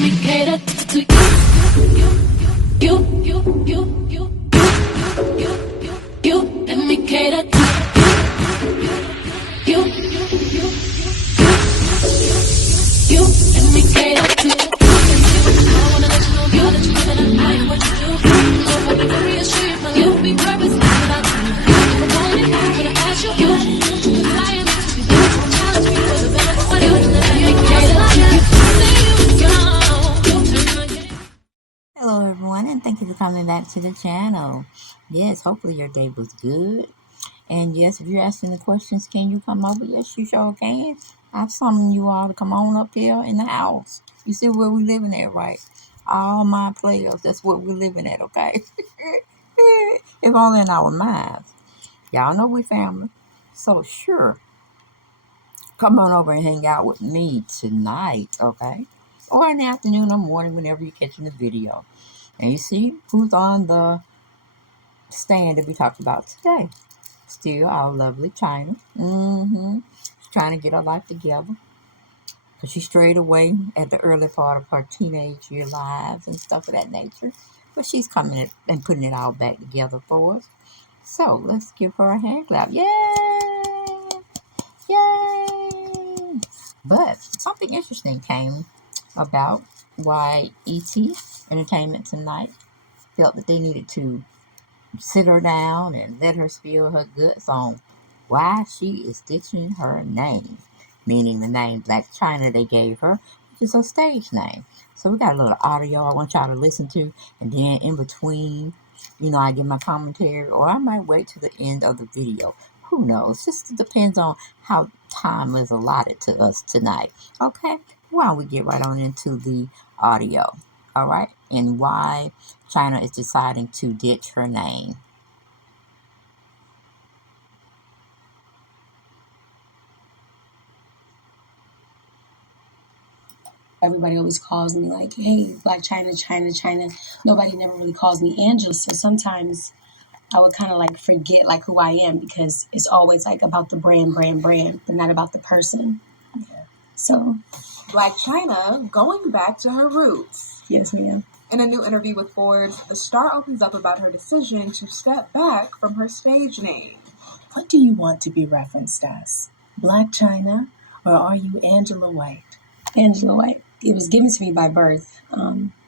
me cater to you. Let me cater to you. Let me cater to you. I wanna let you know, girl, that you know that I like what you do. So if I be very assured, my life will be purpose without you. If I want it, I'm gonna ask you. Desire me to be there, challenge me for the better for you. Let me cater to you. Hello everyone, and thank you for coming back to the channel. Yes, hopefully your day was good. And yes, if you're asking the questions, can you come over? Yes, you sure can. I've summoned you all to come on up here in the house. You see where we living at, right? All my players, that's what we're living at, okay? If only in our minds. Y'all know we family. So sure, come on over and hang out with me tonight, okay? Or in the afternoon or morning, whenever you're catching the video. And you see who's on the stand that we talked about today. Still our lovely Chyna. She's trying to get her life together. Because she strayed away at the early part of her teenage year lives and stuff of that nature. But she's coming and putting it all back together for us. So let's give her a hand clap. Yay! Yay! But something interesting came about why E.T. Entertainment Tonight felt that they needed to sit her down and let her spill her guts on why she is ditching her name, meaning the name Blac Chyna they gave her, which is her stage name. So we got a little audio I want y'all to listen to, and then in between, I give my commentary, or I might wait to the end of the video. Who knows? Just depends on how time is allotted to us tonight. Okay? Why don't we get right on into the audio? All right? And why Chyna is deciding to ditch her name. Everybody always calls me like, hey, Blac Chyna, Chyna. Nobody never really calls me Angela. So sometimes I would kind of like forget like who I am, because it's always like about the brand, but not about the person. Yeah. So Blac Chyna going back to her roots. Yes, ma'am. In a new interview with Forbes, the star opens up about her decision to step back from her stage name. What do you want to be referenced as? Blac Chyna, or are you AngelaWhite? AngelaWhite. It was given to me by birth,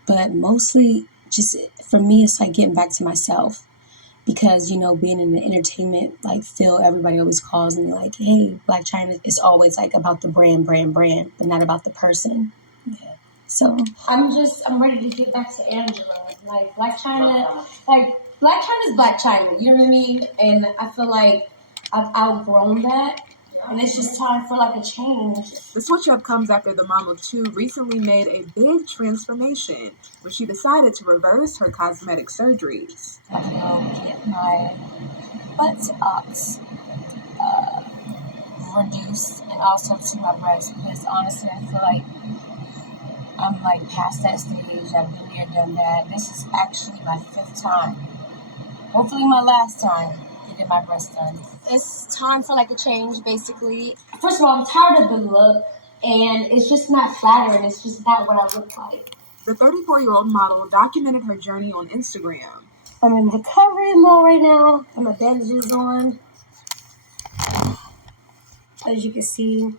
but mostly just for me, it's like getting back to myself, because being in the entertainment like field, everybody always calls me like, "Hey, Blac Chyna." It's always like about the brand, but not about the person. Yeah. So I'm ready to get back to Angela. Like Blac Chyna, like Blac Chyna is Blac Chyna. You know what I mean? And I feel like I've outgrown that. And it's just time for like a change. The switch up comes after the mom of two recently made a big transformation when she decided to reverse her cosmetic surgeries. Get my buttocks reduced, and also to my breasts, because honestly I feel like I'm like past that stage. I've been there, done that. This is actually my 5th time. Hopefully my last time getting my breasts done. It's time for like a change, basically. First of all, I'm tired of the look, and it's just not flattering. It's just not what I look like. The 34-year-old model documented her journey on Instagram. I'm in recovery mode right now. I have my bandages on. As you can see,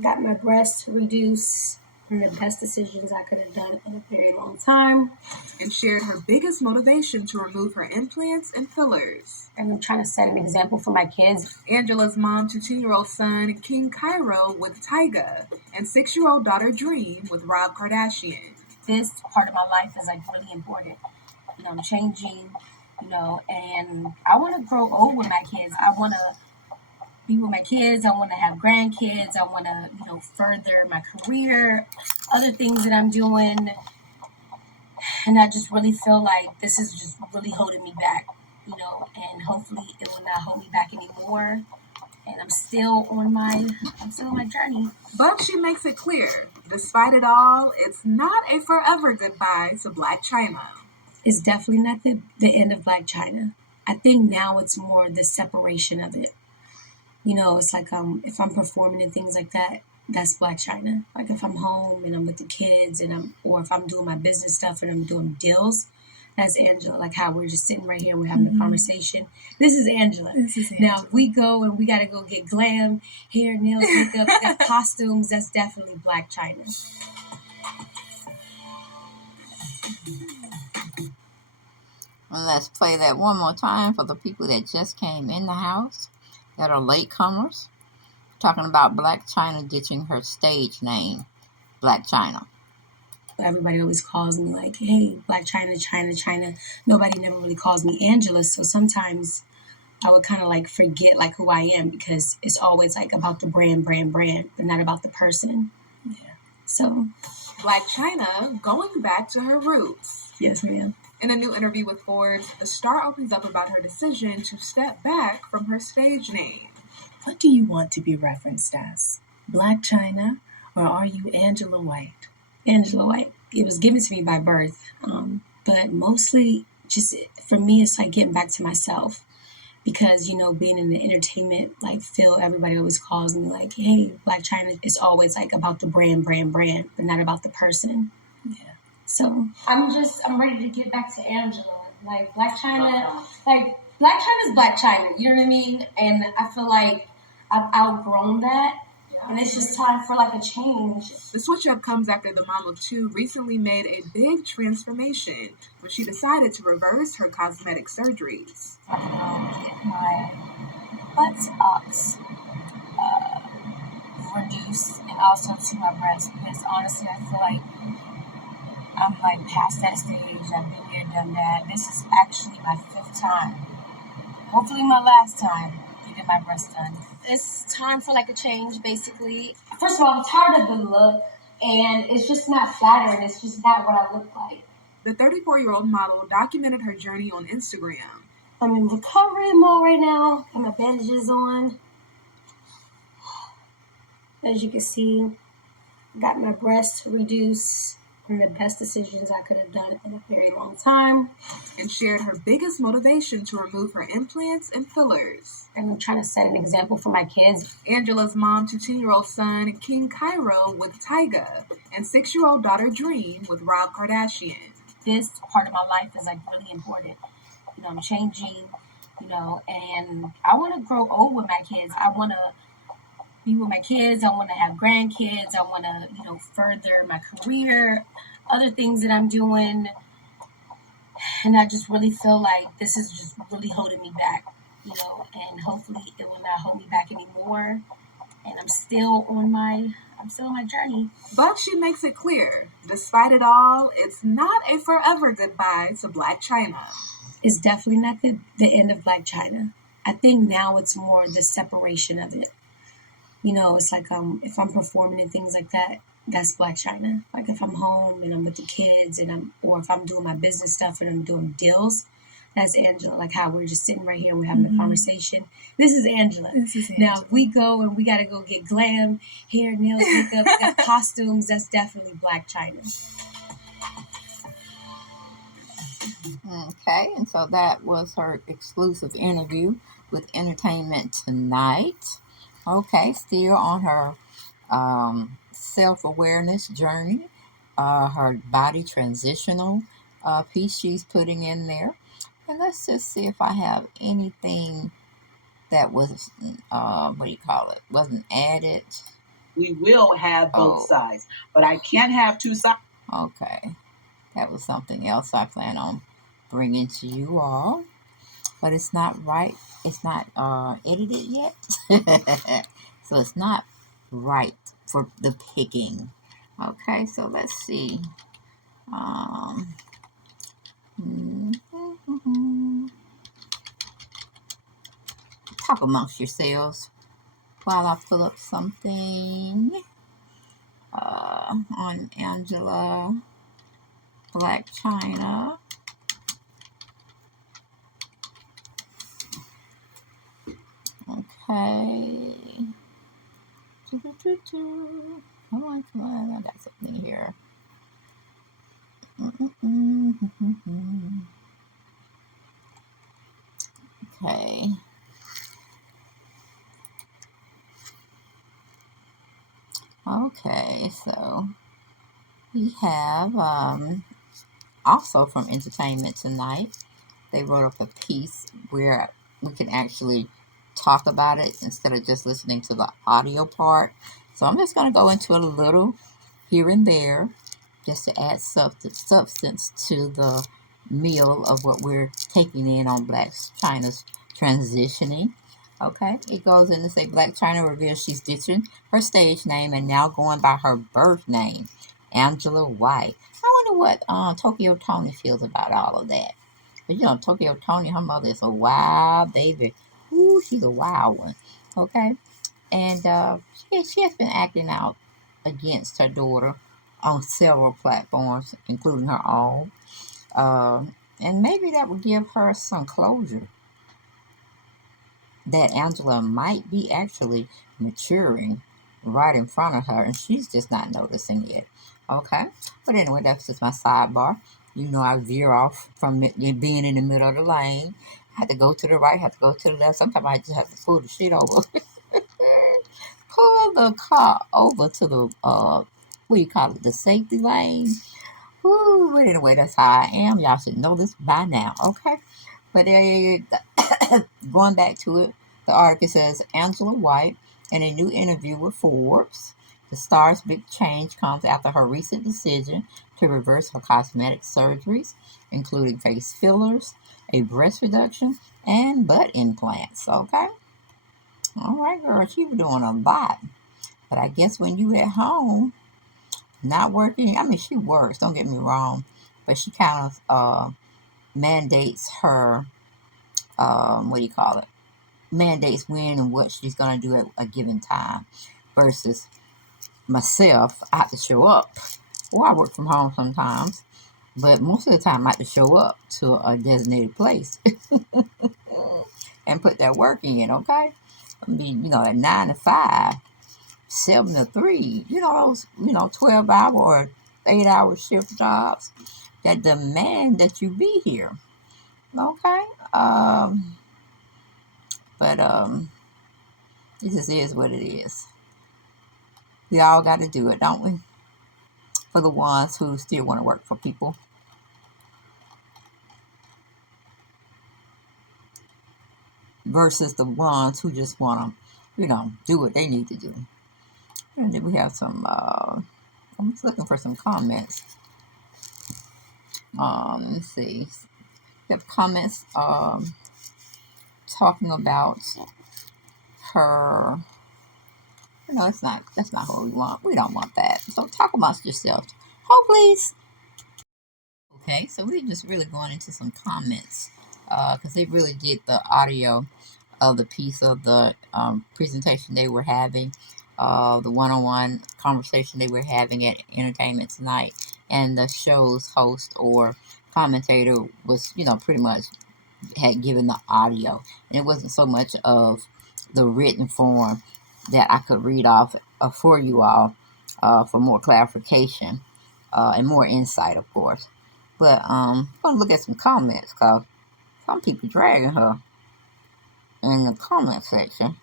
got my breasts reduced. One of the best decisions I could have done in a very long time. And shared her biggest motivation to remove her implants and fillers. And I'm trying to set an example for my kids. Angela's mom to 2-year-old son King Cairo with Tyga, and 6-year-old daughter Dream with Rob Kardashian. This part of my life is like really important. I'm changing, and I want to grow old with my kids. I want to be with my kids. I want to have grandkids. I want to, further my career, other things that I'm doing. And I just really feel like this is just really holding me back, and hopefully it will not hold me back anymore. And I'm still on my journey. But she makes it clear, despite it all, it's not a forever goodbye to Blac Chyna. It's definitely not the end of Blac Chyna. I think now it's more the separation of it. It's like if I'm performing and things like that, that's Blac Chyna. Like if I'm home and I'm with the kids or if I'm doing my business stuff and I'm doing deals, that's Angela. Like how we're just sitting right here and we're having a conversation. This is Angela. This is Angela. Now if we go and we gotta go get glam, hair, nails, makeup, we got costumes, that's definitely Blac Chyna. And let's play that one more time for the people that just came in the house that are latecomers. Talking about Blac Chyna ditching her stage name, Blac Chyna. Everybody always calls me like, hey, Blac Chyna, Chyna. Nobody never really calls me Angela. So sometimes I would kind of like forget like who I am because it's always like about the brand, but not about the person. Yeah. So, Blac Chyna going back to her roots. yes, ma'am. In a new interview with Forbes, the star opens up about her decision to step back from her stage name. What do you want to be referenced as? Blac Chyna, or are you AngelaWhite? AngelaWhite. It was given to me by birth, but mostly just for me, it's like getting back to myself because being in the entertainment like field, everybody always calls me like, "Hey, Blac Chyna." It's always like about the brand, but not about the person. Yeah. So I'm ready to get back to Angela. Like Blac Chyna, like Blac Chyna's Blac Chyna. You know what I mean? And I feel like I've outgrown that. And it's just time for like a change. The switch up comes after the mom of two recently made a big transformation when she decided to reverse her cosmetic surgeries. Get my buttocks reduced and also to my breasts because honestly I feel like I'm like past that stage. I've been here, done that. This is actually my 5th time. Hopefully my last time getting my breasts done. It's time for like a change, basically. First of all, I'm tired of the look, and it's just not flattering. It's just not what I look like. The 34-year-old model documented her journey on Instagram. I'm in recovery mode right now. Got my bandages on. As you can see, got my breasts reduced. One of the best decisions I could have done in a very long time. And shared her biggest motivation to remove her implants and fillers. And I'm trying to set an example for my kids. Angela's mom to 10-year-old son King Cairo with Tyga and 6-year-old daughter Dream with Rob Kardashian. This part of my life is like really important. I'm changing, and I want to grow old with my kids. I want to be with my kids. I want to have grandkids. I want to, further my career, other things that I'm doing. And I just really feel like this is just really holding me back, and hopefully it will not hold me back anymore. And I'm still on my journey. But she makes it clear, despite it all, it's not a forever goodbye to Blac Chyna. It's definitely not the end of Blac Chyna. I think now it's more the separation of it. It's like if I'm performing and things like that, that's Blac Chyna. Like if I'm home and I'm with the kids or if I'm doing my business stuff and I'm doing deals, that's Angela. Like how we're just sitting right here and we're having a conversation. This is Angela. This is Angela. Now if we go and we gotta go get glam, hair, nails, makeup, we got costumes, that's definitely Blac Chyna. Okay, and so that was her exclusive interview with Entertainment Tonight. Okay, still on her self-awareness journey, her body transitional piece she's putting in there. And let's just see if I have anything that was, wasn't added. We will have both sides, but I can't have two sides. Okay, that was something else I plan on bringing to you all. But it's not right. It's not edited yet. So it's not right for the picking. Okay, so let's see. Talk amongst yourselves while I pull up something on Angela Blac Chyna. Okay. Come on. I got something here. Okay. we have also from Entertainment Tonight. They wrote up a piece where we can actually talk about it instead of just listening to the audio part. So I'm just going to go into a little here and there just to add substance to the meal of what we're taking in on Blac Chyna's transitioning. Okay, it goes in to say Blac Chyna reveals she's ditching her stage name and now going by her birth name, AngelaWhite. I wonder what Tokyo Tony feels about all of that. But you know, Tokyo Tony, her mother is a wild baby. Ooh, she's a wild one. Okay, and she has been acting out against her daughter on several platforms, including her own. And maybe that would give her some closure that Angela might be actually maturing right in front of her, and she's just not noticing it. Okay, but anyway, that's just my sidebar. You know, I veer off from it, being in the middle of the lane. I have to go to the right, have to go to the left. Sometimes I just have to pull the shit over. Pull the car over to the what do you call it, the safety lane. Woo, but anyway, that's how I am. Y'all should know this by now, okay? But going back to it, the article says AngelaWhite in a new interview with Forbes. The star's big change comes after her recent decision to reverse her cosmetic surgeries, including face fillers, a breast reduction, and butt implants. Okay? All right, girl, she was doing a lot. But I guess when you at home, not working, I mean, she works, don't get me wrong, but she kind of mandates her, what do you call it? Mandates when and what she's going to do at a given time versus myself. I have to show up. Well, I work from home sometimes, but most of the time I have to show up to a designated place and put that work in, okay? I mean, you know, at 9 to 5, 7 to 3, you know, those, 12-hour or 8-hour shift jobs that demand that you be here, okay? But it just is what it is. We all got to do it, don't we? For the ones who still want to work for people. Versus the ones who just want to, do what they need to do. And then we have some, I'm just looking for some comments. Let's see. We have comments talking about her. That's not what we want. We don't want that. So talk amongst yourselves. Hold, please. Okay, so we're just really going into some comments because they really did the audio of the piece of the presentation they were having, the one-on-one conversation they were having at Entertainment Tonight, and the show's host or commentator was, pretty much had given the audio, and it wasn't so much of the written form that I could read off for you all for more clarification and more insight, of course. But I'm going to look at some comments because some people dragging her in the comment section.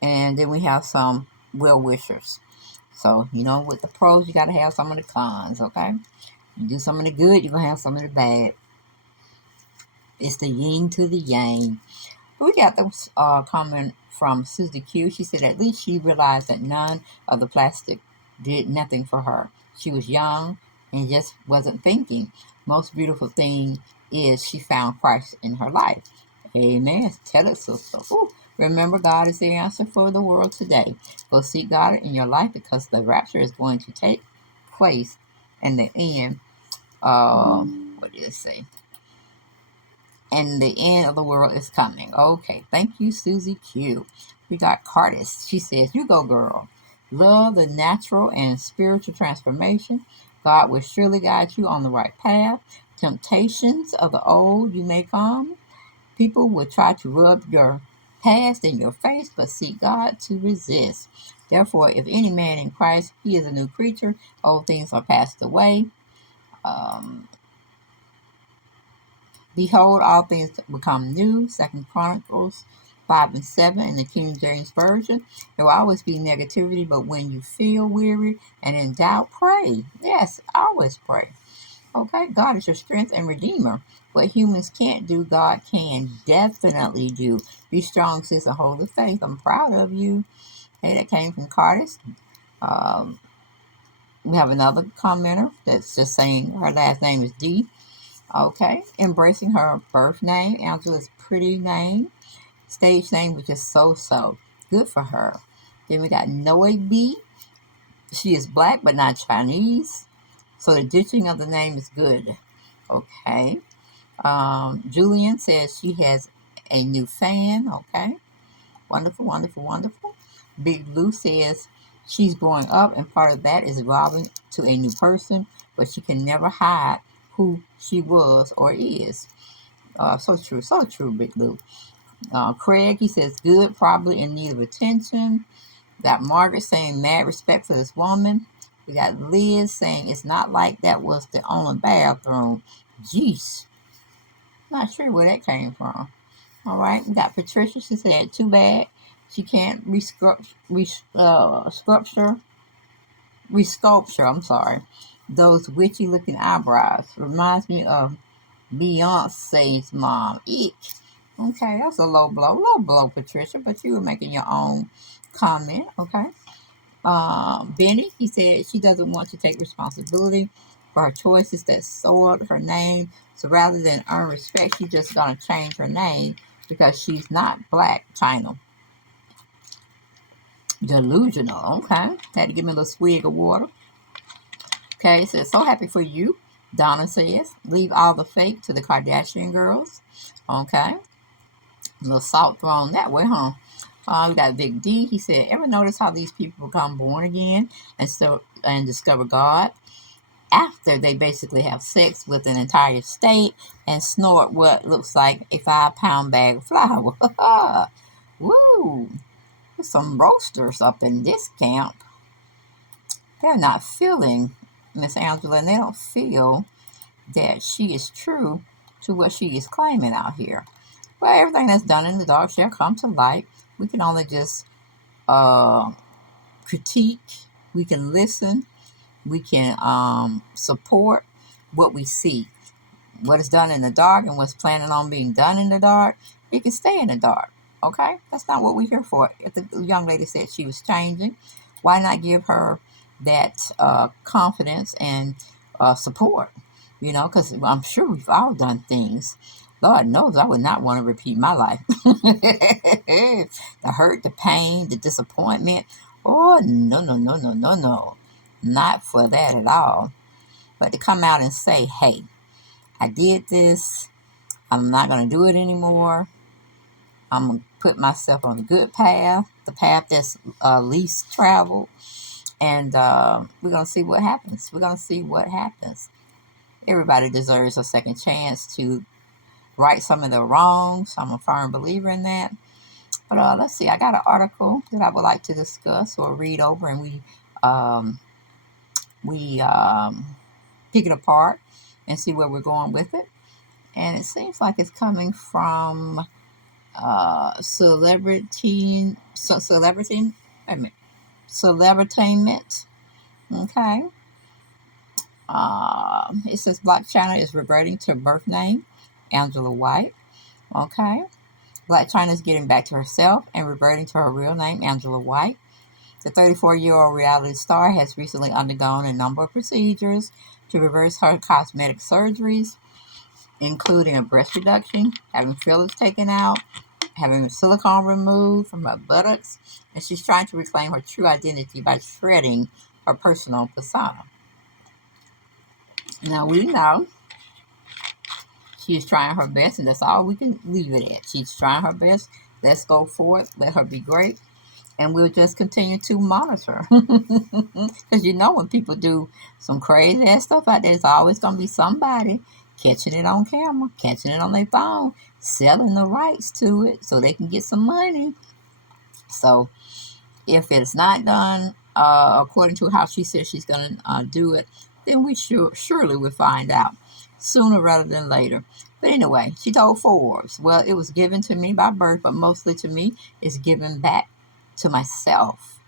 And then we have some well-wishers. So, with the pros, you got to have some of the cons, okay? You do some of the good, you're going to have some of the bad. It's the yin to the yang. We got this comment from Susie Q. She said at least she realized that none of the plastic did nothing for her. She was young and just wasn't thinking. Most beautiful thing is she found Christ in her life. Amen. Tell it, sister. Ooh. Remember, God is the answer for the world today. Go seek God in your life because the rapture is going to take place in the end. What did it say? And the end of the world is coming. Okay, thank you, Susie Q. We got Cardis. She says, you go, girl. Love the natural and spiritual transformation. God will surely guide you on the right path. Temptations of the old you may come. People will try to rub your past in your face, but seek God to resist. Therefore, if any man in Christ, he is a new creature. Old things are passed away. Behold, all things become new. 2 Chronicles 5 and 7 in the King James Version. There will always be negativity, but when you feel weary and in doubt, pray. Yes, always pray. Okay, God is your strength and redeemer. What humans can't do, God can definitely do. Be strong, sis, and hold the faith. I'm proud of you. Hey, that came from Cardis. Um, we have another commenter that's just saying her last name is D. Okay, embracing her birth name, Angela's pretty name, stage name, which is so. Good for her. Then we got Noe B. She is black but not Chinese, so the ditching of the name is good. Okay. Julian says she has a new fan. Okay. Wonderful. Big Lou says she's growing up and part of that is evolving to a new person, but she can never hide who she was or is. So true, Big Lou. Craig, he says good, probably in need of attention. We got Margaret saying mad respect for this woman. We got Liz saying it's not like that was the only bathroom. Jeez. Not sure where that came from. All right. We got Patricia. She said too bad she can't resculpture, I'm sorry, those witchy looking eyebrows. Reminds me of Beyonce's mom. Eek. Okay, that's a low blow, Patricia, but you were making your own comment. Okay. Benny, he said she doesn't want to take responsibility for her choices that soiled her name. So rather than earn respect, she's just gonna change her name because she's not Blac Chyna. Delusional. Okay. Had to give me a little swig of water. Okay, says so happy for you. Donna says, leave all the fake to the Kardashian girls. Okay. A little salt thrown that way, huh? We got Big D. He said, ever notice how these people become born again and discover God after they basically have sex with an entire state and snort what looks like a 5-pound bag of flour? Woo! There's some roasters up in this camp. They're not feeling Miss Angela, and they don't feel that she is true to what she is claiming out here. Well, everything that's done in the dark shall come to light. We can only just critique, we can listen, we can support what we see. What is done in the dark and what's planning on being done in the dark, it can stay in the dark. Okay? That's not what we're here for. If the young lady said she was changing, why not give her that confidence and support? You know, because I'm sure we've all done things. Lord knows I would not want to repeat my life. The hurt, the pain, the disappointment. Oh, no. Not for that at all. But to come out and say, hey, I did this. I'm not going to do it anymore. I'm going to put myself on a good path, the path that's least traveled. And we're going to see what happens. Everybody deserves a second chance to right some of their wrongs. I'm a firm believer in that. But let's see. I got an article that I would like to discuss or read over, and we pick it apart and see where we're going with it. And it seems like it's coming from Celebritainment. Okay. It says Blac Chyna is reverting to birth name, AngelaWhite. Okay. Blac Chyna is getting back to herself and reverting to her real name, AngelaWhite. The 34-year-old reality star has recently undergone a number of procedures to reverse her cosmetic surgeries, including a breast reduction, having fillers taken out, having silicone removed from her buttocks, and she's trying to reclaim her true identity by shredding her personal persona. Now we know she's trying her best, and that's all we can leave it at. She's trying her best. Let's go forth. Let her be great. And we'll just continue to monitor. Because you know when people do some crazy ass stuff out there, there's always going to be somebody catching it on camera, catching it on their phone, selling the rights to it so they can get some money. So if it's not done according to how she says she's going to do it, then we surely will find out. sooner rather than later. But anyway, she told Forbes, well, it was given to me by birth, but mostly to me, it's given back to myself.